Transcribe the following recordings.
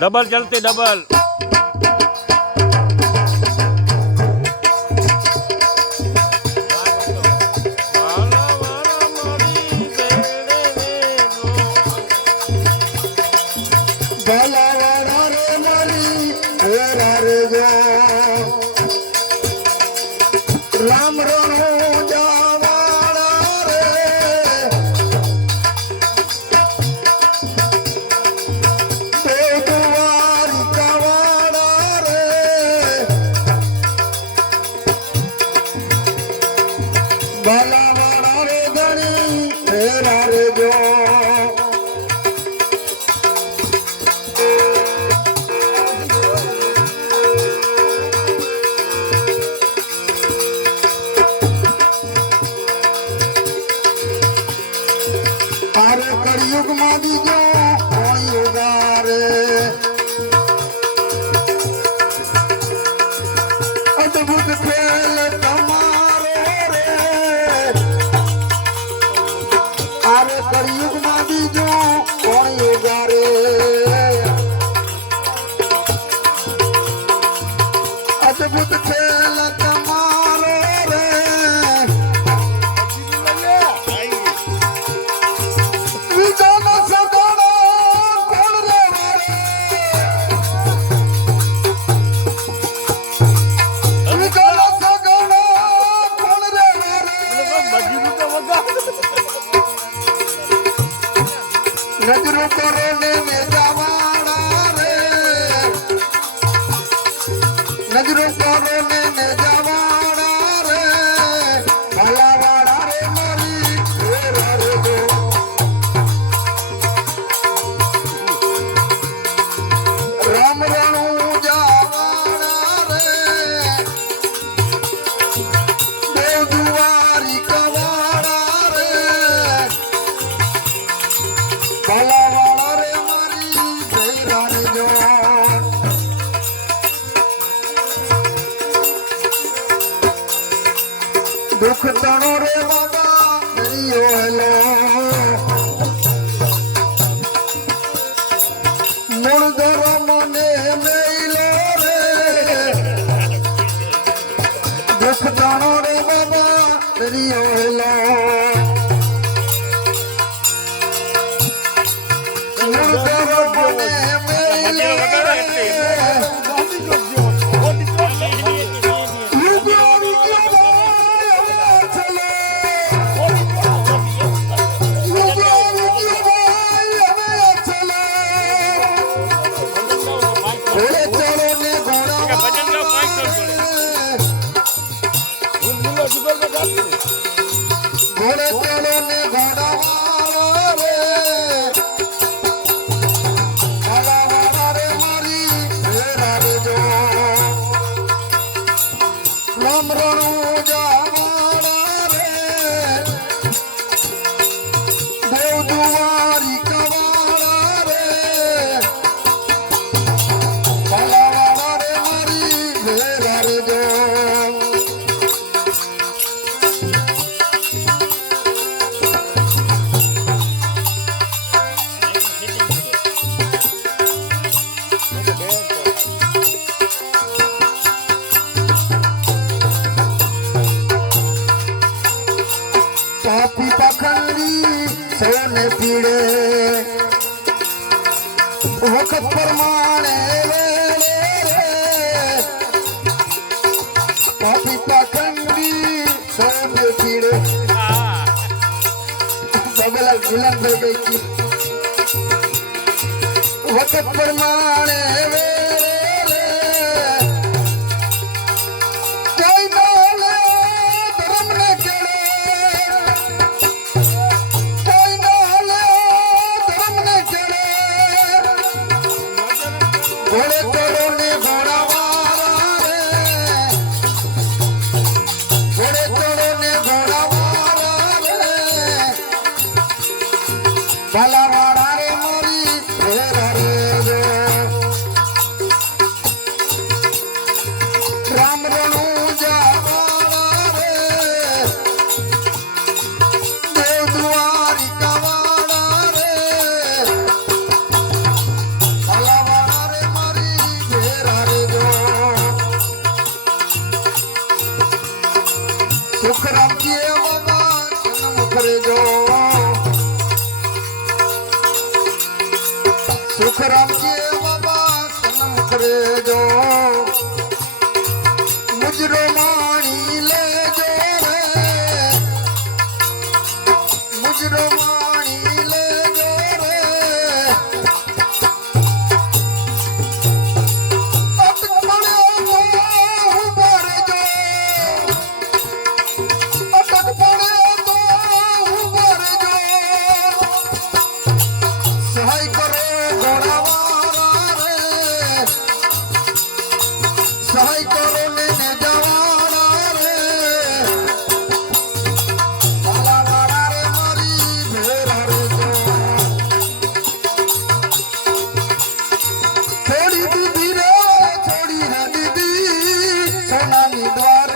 डबल चलती डबल राम रणो जावाड़ा रे देवद्वारी कवाड़ा रे बालावाड़ा रे धनी तेरा रे जो कलयुग मादी जो युगारे अद्भुत खेल तुम्हारे रे अरे कलयुग मादी जो युगारे अद्भुत खेल तुम्हारे रे नजरों करोने में जवाड़ा रे नजरों करोने में जवाड़ा रे भलावाड़ा रे मोरी तेरा रे जो राम रणु जावाड़ा रे देवद्वारी कवाड़ा रे भलावाड़ा रे मारी तेरा रे जो दुख तणो रे बाबा दरियो हेलो मुर्दर मने मेलो रे दुख तणो रे बाबा दरियो हेलो मुर्दर मने मेलो रे घोड़े चलो ने घोड़ा वाला रे भलावाड़ा रे मारी तेरा रे जो राम रणु जावाड़ा रे देवद्वारी कवाड़ा रे भलावाड़ा रे मारी तेरा रे जो पापी पखंडी सोने पीड़े वक्त परमाणे पापी पखंडी सोने पीड़े बगला गुलाम हो गई थी वक्त परमाणे घोड़े चलो ने घोड़ा वाला रे घोड़े चलो ने घोड़ा वाला रे भलावाड़ा रे मोरी तेरा रे जो राम रणु जावाड़ा रे देवद्वारी દીકરો માણી લેજો રે અટક પડ્યો તો ઉભો રહેજો અટક પડ્યો તો ઉભો રહેજો સહાય કરો ઘોડાવાળા રે સહાય કરો ને જવાના રે ભલાવાળા રે મારી ભેરા રે જો છોડી દીધી રે છોડી રે દીધી સોનાની દ્વાર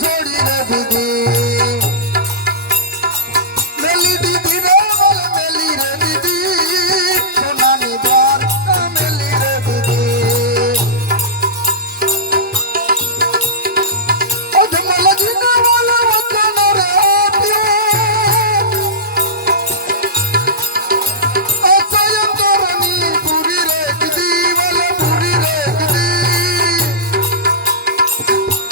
છોડી રે દીધી મેલી દીધી રે મેલી રે દીધી સોનાની દ્વાર મેલી રે દીધી અધમલ જીના વાલા વચન રે આપ્યો અસયમ તોરની પૂરી રે દીધી વાલા પૂરી રે દીધી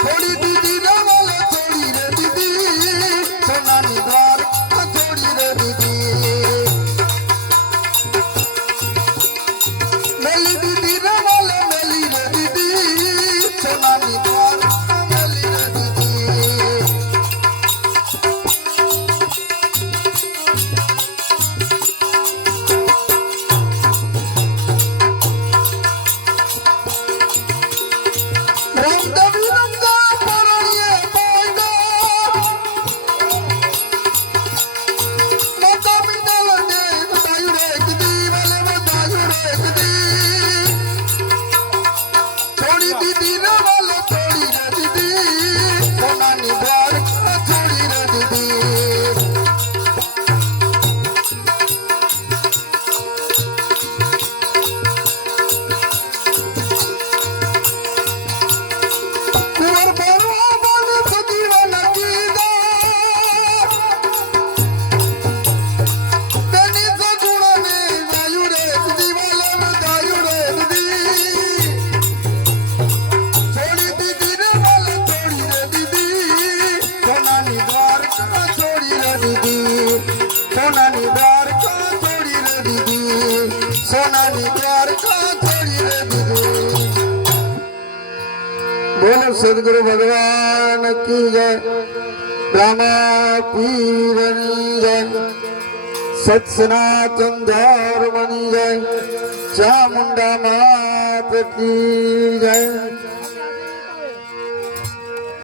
છોડી દીધી રે વાલા છોડી રે દીધી સોનાની દ્વાર છોડી રે દીધી મેલી દીધી રે વાલા મેલી રે દીધી સોનાની દ્વાર મેલી રે દીધી રામદેવી રંગા પરણીએ પાયગા માતા પિતા ને બધાયું રે કીધી વાલે બધાયું રે કીધી છોડી દીધી રે વાલે છોડી રે દીધી સોનાની દ્વાર છોડી રે દીધી કુંવર બનવા બન સજીવન કીધા તેની સગુણને વાયુ રે દીધી વાલે બધાયું રે દીધી છોડી દીધી રે વાલે છોડી રે દીધી સોનાની દ્વાર છોડી રે દીધી સોનાની દ્વાર છોડી રે દીધી સોનાની દ્વાર છોડી રે દીધી બોલો સદગુરુ ભગવાન કી જય બ્રહ્મા પીરની જય સત સનાતન ધર્મની જય ચામુંડા માત કી જય